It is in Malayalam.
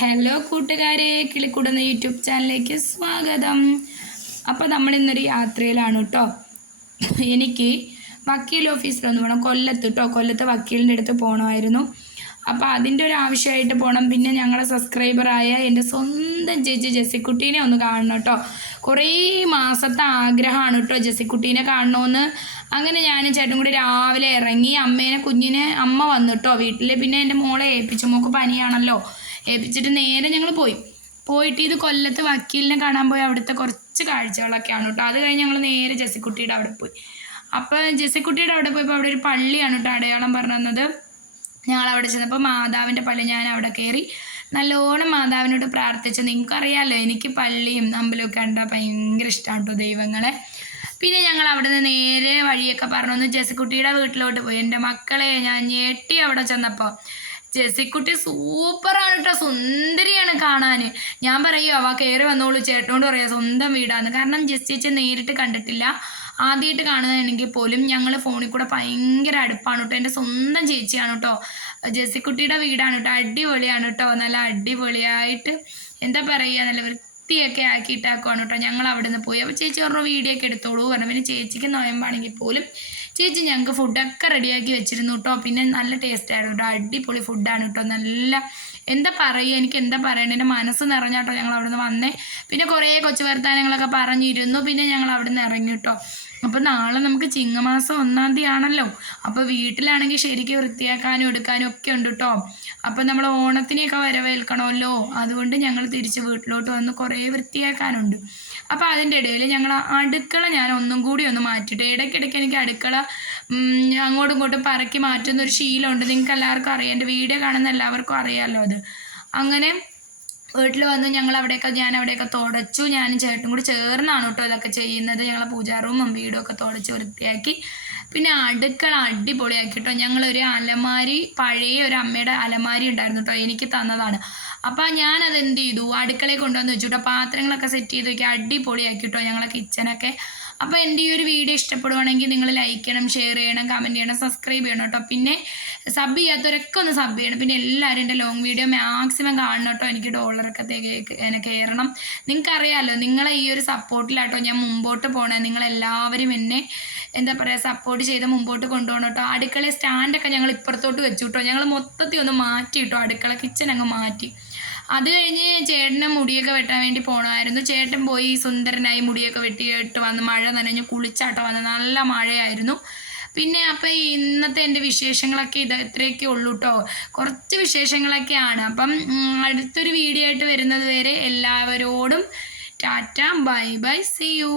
ഹലോ കൂട്ടുകാരെ, കിളിക്കൂടുന്ന യൂട്യൂബ് ചാനലിലേക്ക് സ്വാഗതം. അപ്പോൾ നമ്മളിന്നൊരു യാത്രയിലാണ് കേട്ടോ. എനിക്ക് വക്കീൽ ഓഫീസിലൊന്ന് പോകണം, കൊല്ലത്ത് വക്കീലിൻ്റെ അടുത്ത് പോകണമായിരുന്നു. അപ്പോൾ അതിൻ്റെ ഒരു ആവശ്യമായിട്ട് പോകണം. പിന്നെ ഞങ്ങളെ സബ്സ്ക്രൈബറായ എൻ്റെ സ്വന്തം ചേച്ചി ജെസ്സിക്കുട്ടീനെ ഒന്ന് കാണണം കേട്ടോ. കുറേ മാസത്തെ ആഗ്രഹമാണ് കേട്ടോ ജെസ്സിക്കുട്ടീനെ കാണണമെന്ന്. അങ്ങനെ ഞാനും ചേട്ടനും കൂടി രാവിലെ ഇറങ്ങി. അമ്മ വന്നു കേട്ടോ വീട്ടിൽ. പിന്നെ എൻ്റെ മോളെ ഏൽപ്പിച്ചു, മോൾക്ക് പനിയാണല്ലോ. ഏൽപ്പിച്ചിട്ട് നേരെ ഞങ്ങൾ പോയിട്ട് ഇത് കൊല്ലത്ത് വക്കീലിനെ കാണാൻ പോയി. അവിടുത്തെ കുറച്ച് കാഴ്ചകളൊക്കെയാണ് കേട്ടോ. അത് കഴിഞ്ഞ് ഞങ്ങൾ നേരെ ജെസ്സിക്കുട്ടിയുടെ അവിടെ പോയി. അപ്പോൾ ജെസ്സിക്കുട്ടിയുടെ അവിടെ പോയപ്പോൾ അവിടെ ഒരു പള്ളിയാണ് കേട്ടോ അടയാളം പറഞ്ഞു തന്നത്. ഞങ്ങളവിടെ ചെന്നപ്പോൾ മാതാവിൻ്റെ പള്ളി, ഞാൻ അവിടെ കയറി നല്ലോണം മാതാവിനോട് പ്രാർത്ഥിച്ചു. നിങ്ങൾക്കറിയാമല്ലോ എനിക്ക് പള്ളിയും അമ്പലമൊക്കെ കണ്ടാൽ ഭയങ്കര ഇഷ്ടമാണ് കേട്ടോ ദൈവങ്ങളെ. പിന്നെ ഞങ്ങൾ അവിടെ നിന്ന് നേരെ വഴിയൊക്കെ പറഞ്ഞു ജെസ്സിക്കുട്ടിയുടെ വീട്ടിലോട്ട് പോയി. എൻ്റെ മക്കളെ ഞാൻ ഞെട്ടി അവിടെ ചെന്നപ്പോൾ. ജെസ്സിക്കുട്ടി സൂപ്പറാണ് കേട്ടോ, സുന്ദരിയാണ് കാണാൻ. ഞാൻ പറയുമോ അവ കയറി വന്നോളൂ, ചേട്ടനോട് പറയാം സ്വന്തം വീടാണ്. കാരണം ജെസ്സി നേരിട്ട് കണ്ടിട്ടില്ല, ആദ്യമായിട്ട് കാണുന്നതാണെങ്കിൽ പോലും ഞങ്ങൾ ഫോണിൽ കൂടെ ഭയങ്കര അടുപ്പാണ് കേട്ടോ. എൻ്റെ സ്വന്തം ചേച്ചിയാണ് കേട്ടോ. ജെസ്സിക്കുട്ടിയുടെ വീടാണ് കേട്ടോ, അടിപൊളിയാണ് കേട്ടോ. നല്ല അടിപൊളിയായിട്ട് എന്താ പറയുക, നല്ല വൃത്തിയൊക്കെ ആക്കിയിട്ടാക്കുവാണ് കേട്ടോ. ഞങ്ങൾ അവിടെ നിന്ന് പോയി. അപ്പോൾ ചേച്ചി പറഞ്ഞു വീഡിയോ ഒക്കെ എടുത്തോളൂ പറഞ്ഞു. പിന്നെ ചേച്ചിക്ക് നോയമ്പാണെങ്കിൽ പോലും ചേച്ചി ഞങ്ങൾക്ക് ഫുഡൊക്കെ റെഡിയാക്കി വെച്ചിരുന്നു കേട്ടോ. പിന്നെ നല്ല ടേസ്റ്റ് ആയിരുന്നു കേട്ടോ, അടിപൊളി ഫുഡാണ് കേട്ടോ. നല്ല എന്താ പറയുക, എനിക്ക് എന്താ പറയണേ, എൻ്റെ മനസ്സ് നിറഞ്ഞാട്ടോ ഞങ്ങൾ അവിടെ നിന്ന് വന്നേ. പിന്നെ കുറേ കൊച്ചു വർത്താനങ്ങളൊക്കെ പറഞ്ഞിരുന്നു. പിന്നെ ഞങ്ങൾ അവിടെ നിന്ന് ഇറങ്ങി കേട്ടോ. അപ്പോൾ നാളെ നമുക്ക് ചിങ്ങമാസം 1-ാം തീയതി ആണല്ലോ. അപ്പോൾ വീട്ടിലാണെങ്കിൽ ശരിക്കും വൃത്തിയാക്കാനും എടുക്കാനും ഒക്കെ ഉണ്ട് കേട്ടോ. അപ്പോൾ നമ്മൾ ഓണത്തിനെയൊക്കെ വരവേൽക്കണമല്ലോ, അതുകൊണ്ട് ഞങ്ങൾ തിരിച്ച് വീട്ടിലോട്ട് വന്ന് കുറേ വൃത്തിയാക്കാനുണ്ട്. അപ്പോൾ അതിൻ്റെ ഇടയിൽ ഞങ്ങൾ അടുക്കള ഞാൻ ഒന്നും കൂടി ഒന്ന് മാറ്റിയിട്ട്, ഇടയ്ക്കിടയ്ക്ക് എനിക്ക് അടുക്കള അങ്ങോട്ടും ഇങ്ങോട്ടും പറക്കി മാറ്റുന്നൊരു ശീലമുണ്ട്. നിങ്ങൾക്ക് എല്ലാവർക്കും അറിയാം, എൻ്റെ വീഡിയോ കാണുന്ന എല്ലാവർക്കും അറിയാമല്ലോ അത്. അങ്ങനെ വീട്ടിൽ വന്ന് ഞാൻ അവിടെയൊക്കെ തുടച്ചു. ഞാനും ചേട്ടനും കൂടി ചേർന്നാണ് കേട്ടോ ഇതൊക്കെ ചെയ്യുന്നത്. ഞങ്ങളെ പൂജാ റൂമും വീടും ഒക്കെ തുടച്ച് വൃത്തിയാക്കി. പിന്നെ അടുക്കള അടിപൊളിയാക്കി കേട്ടോ. ഞങ്ങളൊരു അലമാരി, പഴയ ഒരു അമ്മയുടെ അലമാരി ഉണ്ടായിരുന്നു കേട്ടോ, എനിക്ക് തന്നതാണ്. അപ്പോൾ ഞാനത് എന്ത് ചെയ്തു, അടുക്കളയിൽ കൊണ്ടുവന്ന് വെച്ചു കേട്ടോ. പാത്രങ്ങളൊക്കെ സെറ്റ് ചെയ്ത് വയ്ക്കുക, അടിപൊളിയാക്കി കേട്ടോ ഞങ്ങളെ കിച്ചനൊക്കെ. അപ്പോൾ എൻ്റെ ഈ ഒരു വീഡിയോ ഇഷ്ടപ്പെടുവാണെങ്കിൽ നിങ്ങൾ ലൈക്ക് ചെയ്യണം, ഷെയർ ചെയ്യണം, കമൻറ്റ് ചെയ്യണം, സബ്സ്ക്രൈബ് ചെയ്യണം കേട്ടോ. പിന്നെ സബ് ചെയ്യാത്തവരൊക്കെ ഒന്ന് സബ് ചെയ്യണം. പിന്നെ എല്ലാവരും എൻ്റെ ലോങ് വീഡിയോ മാക്സിമം കാണണം കേട്ടോ. എനിക്ക് ഡോളറൊക്കെ കയറണം. നിങ്ങൾക്കറിയാമല്ലോ, നിങ്ങളെ ഈ ഒരു സപ്പോർട്ടിലാട്ടോ ഞാൻ മുമ്പോട്ട് പോകണേ. നിങ്ങളെല്ലാവരും എന്നെ എന്താ പറയുക സപ്പോർട്ട് ചെയ്ത് മുമ്പോട്ട് കൊണ്ടുപോകണം കേട്ടോ. അടുക്കള സ്റ്റാൻഡൊക്കെ ഞങ്ങൾ ഇപ്പുറത്തോട്ട് വെച്ചു കേട്ടോ. ഞങ്ങൾ മൊത്തത്തിൽ ഒന്ന് മാറ്റി കേട്ടോ, അടുക്കള കിച്ചൺ അങ്ങ് മാറ്റി. അത് കഴിഞ്ഞ് ചേട്ടന് മുടിയൊക്കെ വെട്ടാൻ വേണ്ടി പോകണമായിരുന്നു. ചേട്ടൻ പോയി സുന്ദരനായി മുടിയൊക്കെ വെട്ടിയിട്ട് വന്ന് മഴ നനഞ്ഞ് കുളിച്ചാട്ടോ വന്ന്, നല്ല മഴയായിരുന്നു. പിന്നെ അപ്പോൾ ഇന്നത്തെ എൻ്റെ വിശേഷങ്ങളൊക്കെ ഇത്രയൊക്കെ ഉള്ളൂ കേട്ടോ. കുറച്ച് വിശേഷങ്ങളൊക്കെയാണ്. അപ്പം അടുത്തൊരു വീഡിയോ ആയിട്ട് വരുന്നത് വരെ എല്ലാവരോടും tata, bye bye, see U.